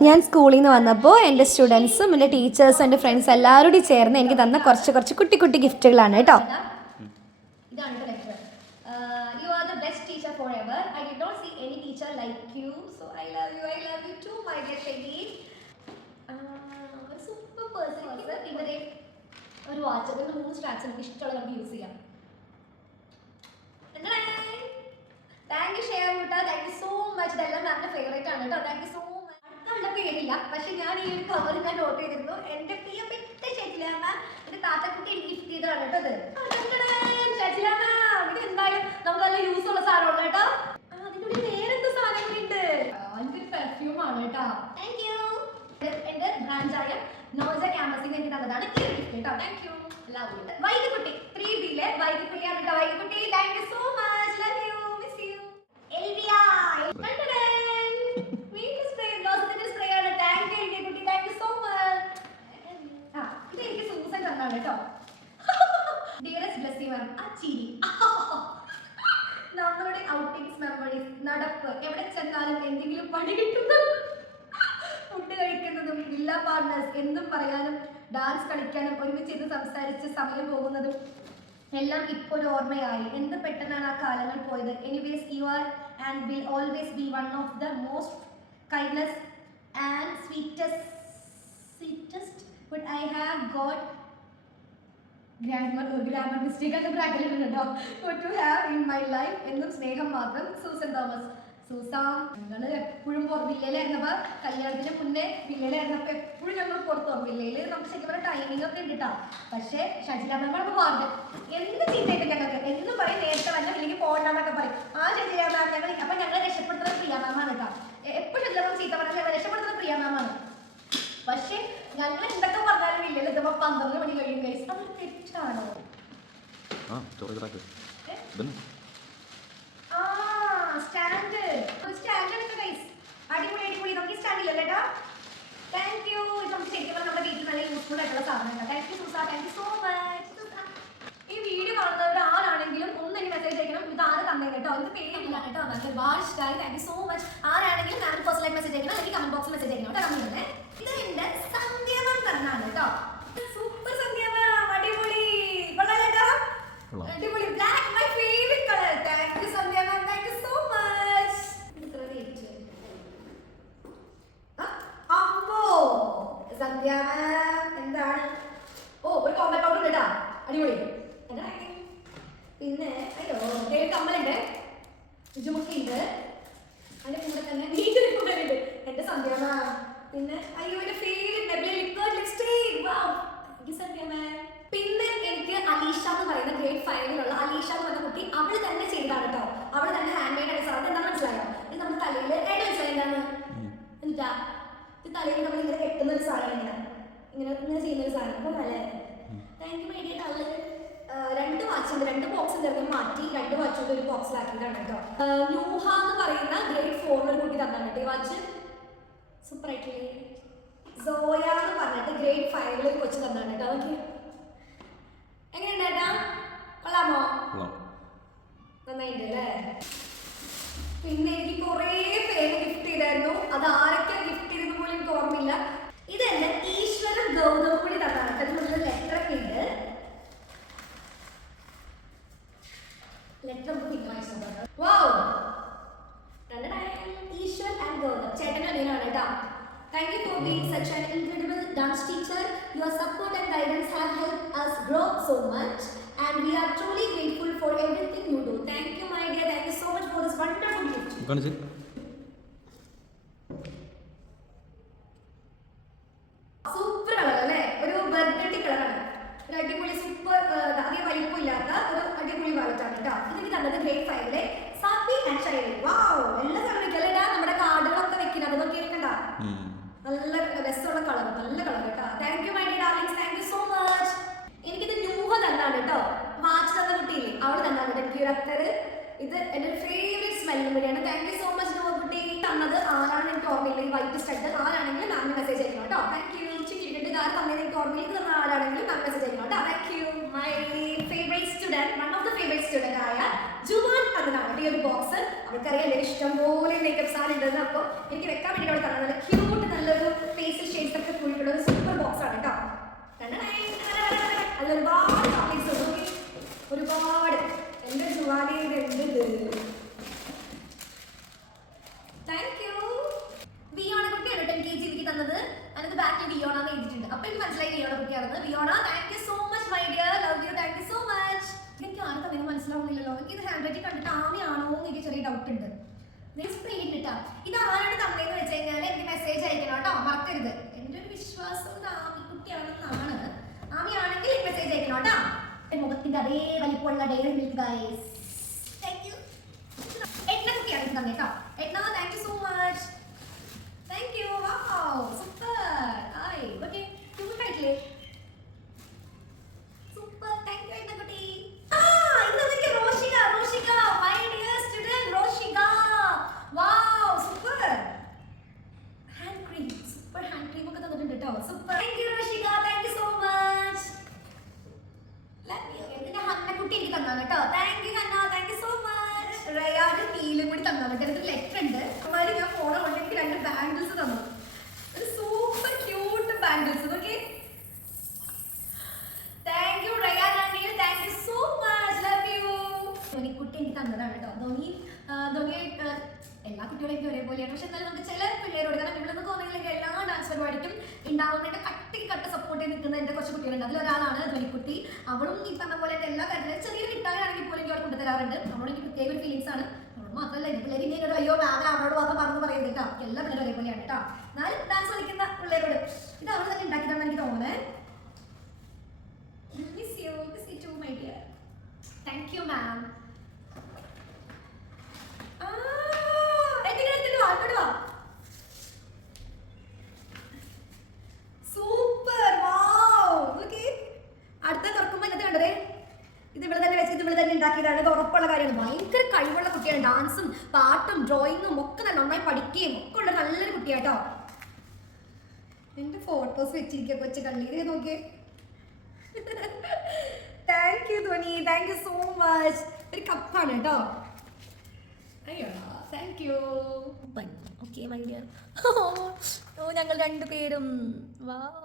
ഞാൻ സ്കൂളിൽ നിന്ന് വന്നപ്പോൾ എന്റെ സ്റ്റുഡൻസും എന്റെ ടീച്ചേഴ്സും എന്റെ ഫ്രണ്ട്സ് എല്ലാവരും കൂടി ചേർന്ന് എനിക്ക് തന്ന കുറച്ച് കുറച്ച് കുട്ടി കുട്ടി ഗിഫ്റ്റുകളാണ് കേട്ടോ. ഇതാണ് letter you are the best teacher for ever I did not see any teacher like you so I love you I love you to my dear Shegi super person ഒരു വാച്ച് ഒരു മൂന്ന് സ്റ്റാറ്റ്സ് നമുക്ക് ഇഷ്ടമുള്ള നമുക്ക് യൂസ് ചെയ്യാം. Thank you share കൂട്ടാ thank you so much ഇതെല്ലാം മാമിന്റെ ഫേവറേറ്റ് ആണ് കേട്ടോ. താങ്ക് യു സോ മച്ച് പക്ഷെ ഞാൻ ഈ ഒരു കവർ ഞാൻ നോട്ട് ചെയ്തിരുന്നു. എന്റെ പ്രിയപ്പെട്ട ചേച്ചിലാമ്മ എന്റെ താത്തക്കുട്ടി എനിക്ക് ഗിഫ്റ്റ് ചെയ്തതാണ് കേട്ടോ ഇത്. എന്തായാലും നമുക്ക് നല്ല യൂസ് ഉള്ള സാധനമാണ് കേട്ടോ. അതിനുള്ളിൽ വേറെന്തോ സാധനം കൂടി ഉണ്ട് എനിക്കൊരു പെർഫ്യൂം ആണ് കേട്ടോ. താങ്ക് യു എന്റെ ബ്രാഞ്ചായ നോജ ക്യാമ്പസിംഗ് എനിക്ക് തന്നതാണ് ഈ ഗിഫ്റ്റ് കേട്ടോ താങ്ക് യു ലവ് ത്രീ ബിയിലെ വൈകിക്കുട്ടിയാണ് കേട്ടോ. വൈകിക്കുട്ടി thank you so much love you miss you Elvia വീട്ടിൽ സ്പ്രേ ഗ്ലോസത്തിന്റെ സ്പ്രേ ആണ് താങ്ക് യു എൽവിയ കുട്ടി താങ്ക് യു സോ മച്ച് ആ ഇത് എനിക്ക് സൂസൻ തന്നാണ് കേട്ടോ ഡിയറസ്റ്റ് ബ്ലസ്സി മാം ആ ചിരി. നമ്മളുടെ ഔട്ടിങ്സ് മെമ്മറീസ് നടപ്പ് എവിടെ ചെന്നാലും എന്തെങ്കിലും പണി കിട്ടുന്നു. ഫുഡ് കഴിക്കുന്നതും വില്ല പാർട്ട്നേഴ്സ് എന്നും പറയാനും ഡാൻസ് കളിക്കാനും ഒരുമിച്ച് ഇരുന്ന് സംസാരിച്ച് സമയം പോകുന്നതും എല്ലാം ഇപ്പോൾ ഒരു ഓർമ്മയായി. എന്ത് പെട്ടെന്നാണ് ആ കാലങ്ങൾ പോയത്? Anyways you are and will always be one of the most kindness and sweetest sweetest but I have got grammar grammar mistake ഒക്കെ ബ്രാക്കറ്റിൽ കേട്ടോ to have in my life എന്നും സ്നേഹം മാത്രം സൂസൻ തോമസ്. സൂസാം ഞങ്ങൾ എപ്പോഴും വില്ലയിലായിരുന്നപ്പോൾ കല്യാണത്തിന് മുന്നേ വില്ലയിലായിരുന്നപ്പോൾ എപ്പോഴും ഞങ്ങൾ പുറത്തു പോകും വില്ലയിൽ നമുക്ക് ശരിക്കും പറഞ്ഞാൽ ടൈമിംഗ് ഒക്കെ ഉണ്ട് കേട്ടോ പക്ഷേ ഷജിലാമ്മ മാറുന്നത് എന്ത് ചീത്തയൊക്കെ ഞങ്ങൾക്ക്? എന്നും പറയും നേരത്തെ വന്ന ഇല്ലെങ്കിൽ പോകണ്ടെന്നൊക്കെ പറയും. ആ ഷജിലാമ്മ ഞങ്ങൾ അപ്പം ഞങ്ങളെ രക്ഷപ്പെടുത്തുന്നത് പ്രിയാമാമാണ് കേട്ടോ എപ്പോഴും ഷജിലാമ്മ ചീത്ത പറഞ്ഞാൽ ഞങ്ങളെ രക്ഷപ്പെടുത്തുന്നത് പ്രിയാമാമാണ് പക്ഷേ ഞങ്ങൾ എന്തൊക്കെ പറഞ്ഞാലും ഇല്ലല്ലോ. ഇതിപ്പോ പന്ത്രണ്ട് മണി കഴിയും കഴിച്ച് അത് തെറ്റാണോ? സ്റ്റാൻഡ് സ്റ്റാൻഡ് എടുക്ക ഗൈസ് അടിപൊളി അടിപൊളി. നമുക്ക് സ്റ്റാൻഡ് ഇല്ലല്ലോ കേട്ടോ. താങ്ക് യു ഇത് നമുക്ക് ശരിക്കും നമ്മുടെ വീട്ടിൽ നല്ല യൂസ്ഫുൾ ആയിട്ടുള്ള സാധനങ്ങൾ thank you Susa. Thank you so much ഈ വീഡിയോ കാണുന്നവർ ആരാണെങ്കിലും ഒന്ന് എനിക്ക് മെസ്സേജ് അയക്കണം. ഇത് ആര് തന്നെ കേട്ടോ. അതിന് പേരില്ല കേട്ടോ. നല്ല wash thank you so much ആരാണെങ്കിലും ഞാൻ പേഴ്സണലായിട്ട് മെസ്സേജ് അയക്കണം. അല്ലെങ്കിൽ കമന്റ് ബോക്സിൽ മെസ്സേജ് അയക്കണം. കേട്ടോ കമന്റ് തന്നെ ഇത് എന്റെ സന്ധ്യാമം തന്നാണ് കേട്ടോ സൂപ്പർ സന്ധ്യാമം അടിപൊളി കൊള്ളാലോ കേട്ടോ കൊള്ളാം. അടിപൊളി black my favourite colour thank you Sandhya ma'am thank you so much ഇത്ര റേറ്റ് അമ്മോ സന്ധ്യ മാം എന്താണ് ഓ ഒരു കോമ്പറ്റ് പൗഡർ കേട്ടാ അടിപൊളി എന്താ പിന്നെ അയ്യോ കയ്യിൽ കമ്മലുണ്ട് ജുമുക്കുണ്ട് അതിന്റെ കൂടെ തന്നെ വീട്ടിൽ കൂടെ ഉണ്ട് എന്റെ സന്ധ്യ മാം പിന്നെ അയ്യോ എന്റെ favourite liquid lipstick wow thank you Sandhya പിന്നെ എനിക്ക് അലീഷ എന്ന് പറയുന്ന ഗ്രേഡ് ഫൈവിലുള്ള അലീഷ എന്ന് പറയുന്ന കുട്ടി അവൾ തന്നെ ചെയ്തതാണ് കേട്ടോ അവൾ തന്നെ ഹാൻഡ് മെയ്ഡ് ആണ് സാധനം എന്താണെന്ന് മനസ്സിലായോ? ഇത് നമ്മുടെ തലയിൽ ഏടെ വെച്ചാൽ എന്താണ്? എന്നിട്ടാ ഇത് തലയിൽ നമ്മൾ ഇങ്ങനെ കെട്ടുന്ന ഒരു സാധനം ഇങ്ങനെ. ഇങ്ങനെ ഇങ്ങനെ ചെയ്യുന്ന ഒരു സാധനം. അപ്പൊ നല്ല മൈ ഡിയർ അവൾ രണ്ട് വാച്ച് രണ്ട് ബോക്സ് ഉണ്ടായിരുന്നു മാറ്റി രണ്ട് വാച്ച് കൊണ്ട് ഒരു ബോക്സിലാക്കിയതാണ് കേട്ടോ നൂഹ എന്ന് പറയുന്ന ഗ്രേഡ് ഫോറിൽ ഒരു കുട്ടി തന്നാണ് കേട്ടോ ഈ വാച്ച് സൂപ്പർ ആയിട്ടില്ലേ സോയ എന്ന് പറഞ്ഞിട്ട് ഗ്രേഡ് ഒരു കൊച്ചു തന്നാണ് കേട്ടോ. ഓക്കെ എങ്ങനെയുണ്ട് ഏട്ടാ? കൊള്ളാമോ? കൊള്ളാം. നന്നായിട്ടുണ്ട് അല്ലേ? പിന്നെ എനിക്ക് കുറേ പേര് ഗിഫ്റ്റ് ചെയ്തായിരുന്നു. അത് ആരൊക്കെ ഗിഫ്റ്റ് ചെയ്തെന്ന് പോലും എനിക്ക് ഓർമ്മയില്ല. ഇതെന്റെ ഈശ്വര ഗൗതം കൂടി തന്നാണ് അതിനുള്ള ലെറ്റർ ഒക്കെ ഉണ്ട്. ലെറ്റർ നമുക്ക് തിങ്കളാഴ്ച വാവ് Thank you for being such an incredible dance teacher. Your support and guidance have helped us grow so much and we are truly grateful for everything you do. Thank you my dear. Thank you so much for this wonderful gift. നല്ല രസമുള്ള colour നല്ല colour കേട്ടോ. Thank you my dear darling thank you so much എനിക്കിത് ന്യൂഹ തന്നാണ് കേട്ടോ. Watch തന്ന കുട്ടിയില്ലേ അവൾ തന്നാണ് എനിക്ക് അത്തറ് ഇത് എന്റെ ഫേവറേറ്റ് സ്മെല്ലും കൂടിയാണ്. Thank you so much Nuha കുട്ടി. തന്നത് ആരാണ് എനിക്ക് ഓർമ്മയില്ല. ഈ വൈറ്റ് സ്റ്റഡ് ആരാണെങ്കിലും മാമിന് മെസ്സേജ് അയക്കണം കേട്ടോ. താങ്ക് യു ചിക്കിട്ടിട്ട് ഇത് തന്നത് എനിക്ക് ഓർമ്മയിൽ തന്ന ആരാണെങ്കിലും മാം മെസ്സേജ് അയക്കണം കേട്ടോ. Thank you my favourite student one of the favourite student ആയ ആയ അവരുടെ ഒരു ബോക്സ് അവർക്കറിയാം ഇഷ്ടം പോലെ മേക്കപ്പ് സാധനം ഉണ്ടെന്ന്. അപ്പോൾ എനിക്ക് വെക്കാൻ വേണ്ടി അവിടെ തന്നെ നല്ല ക്യൂട്ട് നല്ലൊരു ഫേസ് ഷെയ്ഡ്സ് ഒക്കെ കൂടിയിട്ടുള്ള ഒരു സൂപ്പർ ബോക്സ് ആണ് കേട്ടോ. അതിൽ ഒരുപാട് ചോക്ലേറ്റ്സ് ഉണ്ട്. ഒരുപാട്. എന്റെ യു വിയോണ തന്നത്. ബാക്കിൽ വിയോണ എന്ന് എഴുതിയിട്ടുണ്ട്. അപ്പൊ എനിക്ക് മനസ്സിലായി Viona കുട്ടിയാണെന്ന്. Viona thank you so much my dear ആരും തന്നെ മനസ്സിലാവുന്നില്ലല്ലോ. എനിക്ക് ഇത് ഹാൻഡ് റൈറ്റിംഗ് കണ്ടിട്ട് ആമിയാണോ എന്ന് എനിക്ക് ചെറിയ ഡൗട്ട് ഉണ്ട്. നെക്സ്റ്റ് ഇട്ടാ ഇത് ആരാണ് തന്നതെന്ന് വെച്ച് കഴിഞ്ഞാൽ എനിക്ക് മെസ്സേജ് അയക്കണം കേട്ടോ മറക്കരുത്. എന്റെ ഒരു വിശ്വാസം ഇത് ആമി കുട്ടിയാണെന്നാണ്. ആമിയാണെങ്കിൽ മെസ്സേജ് അയക്കണം കേട്ടോ. എന്റെ മുഖത്തിന്റെ അതേ വലിപ്പമുള്ള Dairy Milk guys thank you Etna കുട്ടിയാണ് തന്നെ കേട്ടോ. Etna thank you so much thank you wow super hi okay cute ആയിട്ടില്ലേ സൂപ്പർ താങ്ക് യു എട്ന കുട്ടി ആ ഇത് എനിക്ക് Roshika Roshika my dear student Roshika wow super hand cream super hand cream ഒക്കെ തന്നിട്ടുണ്ട് കേട്ടോ super thank you Roshika thank you so much എന്റെ ഹന്നക്കുട്ടി എനിക്ക് തന്നാണ് കേട്ടോ thank you Hanna thank you so much റയാഡ് നീലും കൂടി തന്നാണ് കേട്ടോ എനിക്ക് ലെറ്റർ ഉണ്ട് അമ്മമാര് ഞാൻ ഫോൺ കൊണ്ട് എനിക്ക് രണ്ട് ബാംഗിൾസ് തന്നു ഒരു super cute bangles okay thank you Rayan Andy thank you so much love you ധോനിക്കുട്ടി എനിക്ക് തന്നതാണ് കേട്ടോ ധോനി ആ, ധോനി ആ, എല്ലാ കുട്ടികളും എനിക്ക് ഒരേപോലെയാണ് പക്ഷെ എന്നാലും നമുക്ക് ചില പിള്ളേരോട് കാരണം ഇവിടെ നിന്ന് തോന്നുന്നില്ലെങ്കിൽ എല്ലാ ഡാൻസ് പരിപാടിക്കും ഉണ്ടാവുന്നതിന്റെ കട്ടിക്ക് കട്ട സപ്പോർട്ട് ചെയ്ത് നിൽക്കുന്ന എന്റെ കുറച്ച് കുട്ടികളുണ്ട് അതിലൊരാളാണ് ധോനിക്കുട്ടി അവളും ഈ പറഞ്ഞ പോലെ എല്ലാ കാര്യത്തിലും ചെറിയൊരു കിട്ടാനാണെങ്കിൽ പോലും എനിക്ക് അവിടെ കൊണ്ടുതരാറുണ്ട്. നമ്മളെനിക്ക് പ്രത്യേക ഒരു ഫീലിങ്സ് ആണ്. നമ്മൾ മാത്രമല്ല എന്റെ പിള്ളേർ എന്നോട് അയ്യോ മാം അവരോട് മാത്രം പറഞ്ഞു പറയുന്നത് കേട്ടോ. എല്ലാ പിള്ളേരും ഒരേപോലെയാണ് കേട്ടോ. എന്നാലും ഡാൻസ് കളിക്കുന്ന പിള്ളേരോട് ഇത് അവർ തന്നെ ഉണ്ടാക്കിയതാണെന്ന് എനിക്ക് തോന്നുന്നത് miss you miss you too my dear thank you ma'am super wow okay അടുത്ത തുറക്കുമ്പോൾ ഇന്നത്തെ കണ്ടതേ ഇത് ഇവിടെ തന്നെ വെച്ച് ഇത് ഇവിടെ തന്നെ ഉണ്ടാക്കിയതാണ് ഇത് ഉറപ്പുള്ള കാര്യമാണ് ഭയങ്കര കഴിവുള്ള കുട്ടിയാണ് ഡാൻസും പാട്ടും ഡ്രോയിങ്ങും ഒക്കെ നന്നായി പഠിക്കുകയും ഒക്കെ ഉള്ള നല്ലൊരു കുട്ടിയാട്ടോ. എന്റെ ഫോട്ടോസ് വെച്ചിരിക്കുക കൊച്ചു കണ്ണീര് നോക്കിയേ. Thank you Dhoni thank you so much ഒരു കപ്പാണ് കേട്ടോ. അയ്യോ thank you okay my dear ഓ ഞങ്ങൾ രണ്ടുപേരും wow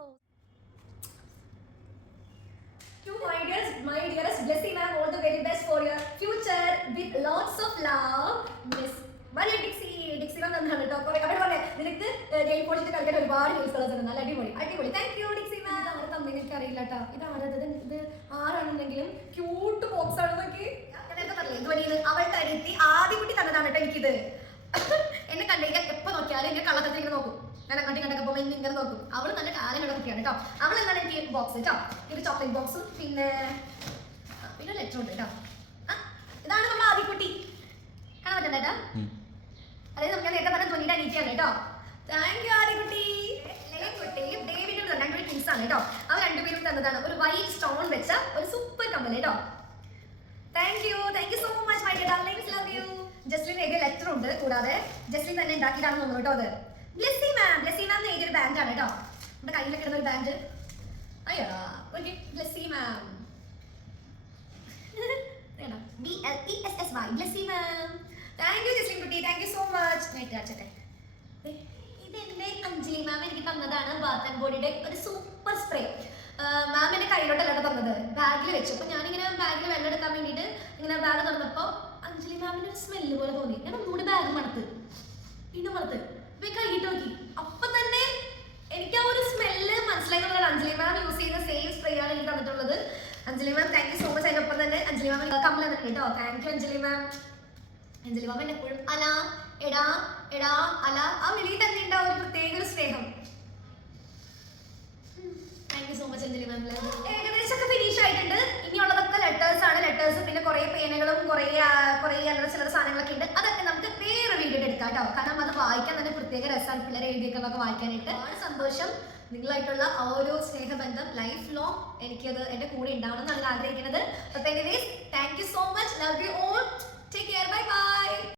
To my dearest, my dearest blessing ma'am, all the very best for your future with lots of love, Maria Dixie Dixie തന്നാണ് കേട്ടോ. കുറെ അവിടെ പറഞ്ഞേ നിനക്ക് ജയിൽ പോയിട്ട് കളിക്കാൻ ഒരുപാട് ന്യൂസ് കളേഴ്സ് നല്ല അടിപൊളി അടിപൊളി. Thank you Dixie ma'am. ആരെ തന്നെ എനിക്ക് അറിയില്ല കേട്ടോ. ഇത്? ആരത് ഇത് ആരാണെന്നെങ്കിലും ക്യൂട്ട് ബോക്സ് ആണ് നോക്കി അവളുടെ അനിയത്തി ആദ്യ കുട്ടി തന്നതാണ് കേട്ടോ എനിക്കിത്. എന്നെ കണ്ടെങ്കിൽ എപ്പോ നോക്കിയാലും എന്നെ കള്ളത്തിൽ ഇങ്ങനെ നോക്കും. ഞാൻ അങ്ങോട്ടും ഇങ്ങോട്ടൊക്കെ പോകുമ്പോൾ എന്നെ ഇങ്ങനെ നോക്കും. അവൾ നല്ല കാലങ്ങളുടെ കുട്ടിയാണ് കേട്ടോ. അവൾ എന്താണ് എനിക്ക് ബോക്സ് കേട്ടോ ഇത് ചോക്ലേറ്റ് ബോക്സും പിന്നെ പിന്നെ ലെറ്റർ ഉണ്ട് കേട്ടോ ആ, ഇതാണ് നമ്മുടെ ആദ്യ കുട്ടി കാണാൻ പറ്റണ്ട കേട്ടോ അതായത് നമ്മൾ നേരത്തെ പറഞ്ഞ ധ്വനിയുടെ അനീറ്റിയാണ് കേട്ടോ. താങ്ക് യു ആദികുട്ടി കുട്ടിയും ഡേവിഡും രണ്ടുപേരും കിങ്സ് ആണ് കേട്ടോ. അവർ രണ്ടുപേരും തന്നതാണ് ഒരു വൈറ്റ് സ്റ്റോൺ വെച്ച ഒരു സൂപ്പർ കമ്മൽ കേട്ടോ. Thank you thank you so much my darlings love you Jaslin എഴുതിയ ലെറ്റർ ഉണ്ട് കൂടാതെ ജസ്ലിൻ തന്നെ ഉണ്ടാക്കിയിട്ടാണ് തോന്നുന്നു കേട്ടോ അത്. ബ്ലെസ്സി മാം ബ്ലെസ്സി മാം എഴുതിയ ഒരു ബാൻഡ് ആണ് കേട്ടോ. നമ്മുടെ കയ്യിൽ കിടന്ന ഒരു ബാൻഡ് അയ്യോ okay Blessy ma'am B L E S S Y Blessy ma'am thank you Jaslin കുട്ടി. Thank you so much net അടച്ചട്ടെ എന്റെ അഞ്ജലി മാം എനിക്ക് തന്നതാണ് ബാത്ത് ആൻഡ് ബോഡിയുടെ ഒരു സൂപ്പർ സ്പ്രേ മാം എന്റെ കയ്യിലോട്ടല്ല തന്നത്. ബാഗിൽ വെച്ചു. അപ്പൊ ഞാനിങ്ങനെ ബാഗിൽ വെള്ളം എടുക്കാൻ വേണ്ടിയിട്ട് ഇങ്ങനെ ബാഗ് തുറന്നപ്പോ അഞ്ജലി മാമിന് ഒരു സ്മെല്ല് പോലെ തോന്നി. ഞാൻ ഒന്നുകൂടി ബാഗ് മണത്ത് വീണ്ടും മണത്ത് ഇപ്പൊ കൈയിട്ട് നോക്കി. അപ്പൊ തന്നെ എനിക്ക് ആ ഒരു സ്മെല്ല് മനസ്സിലാക്കി എന്നുള്ളതാണ് അഞ്ജലി മാം യൂസ് ചെയ്യുന്ന സെയിം സ്പ്രേ ആണ് എനിക്ക് തന്നിട്ടുള്ളത്. Anjali ma'am thank you so much അതിനൊപ്പം തന്നെ അഞ്ജലി മാം കമ്മൽ തന്നിട്ടുണ്ട് കേട്ടോ. Thank you Anjali ma'am Anjali മാമൻ എപ്പോഴും അല എടാ എടാ അല ആ വിളിയിൽ തന്നെ ഉണ്ടാവും ഒരു പ്രത്യേക ഒരു സ്നേഹം. Thank you so much Anjali ma'am ഏകദേശം ഒക്കെ ഫിനിഷ് ആയിട്ടുണ്ട്. ഇനിയുള്ളതൊക്കെ ലെറ്റേഴ്സ് ആണ്. ലെറ്റേഴ്സ് പിന്നെ കുറെ പേനകളും കുറെ കുറെ അല്ലറ ചില സാധനങ്ങളൊക്കെ ഉണ്ട്. അതൊക്കെ നമുക്ക് വേറെ വീഡിയോ എടുക്കാം കേട്ടോ. കാരണം അത് വായിക്കാൻ തന്നെ പ്രത്യേക രസമാണ് പിള്ളേരെ എഴുതിയൊക്കെ വായിക്കാനായിട്ട്. ഒരുപാട് സന്തോഷം. നിങ്ങളായിട്ടുള്ള ആ ഒരു സ്നേഹബന്ധം ലൈഫ് ലോങ് എനിക്കത് എന്റെ കൂടെ ഉണ്ടാവണം എന്നാണ് ആഗ്രഹിക്കുന്നത്. അപ്പോൾ anyways thank you so much love you all take care bye bye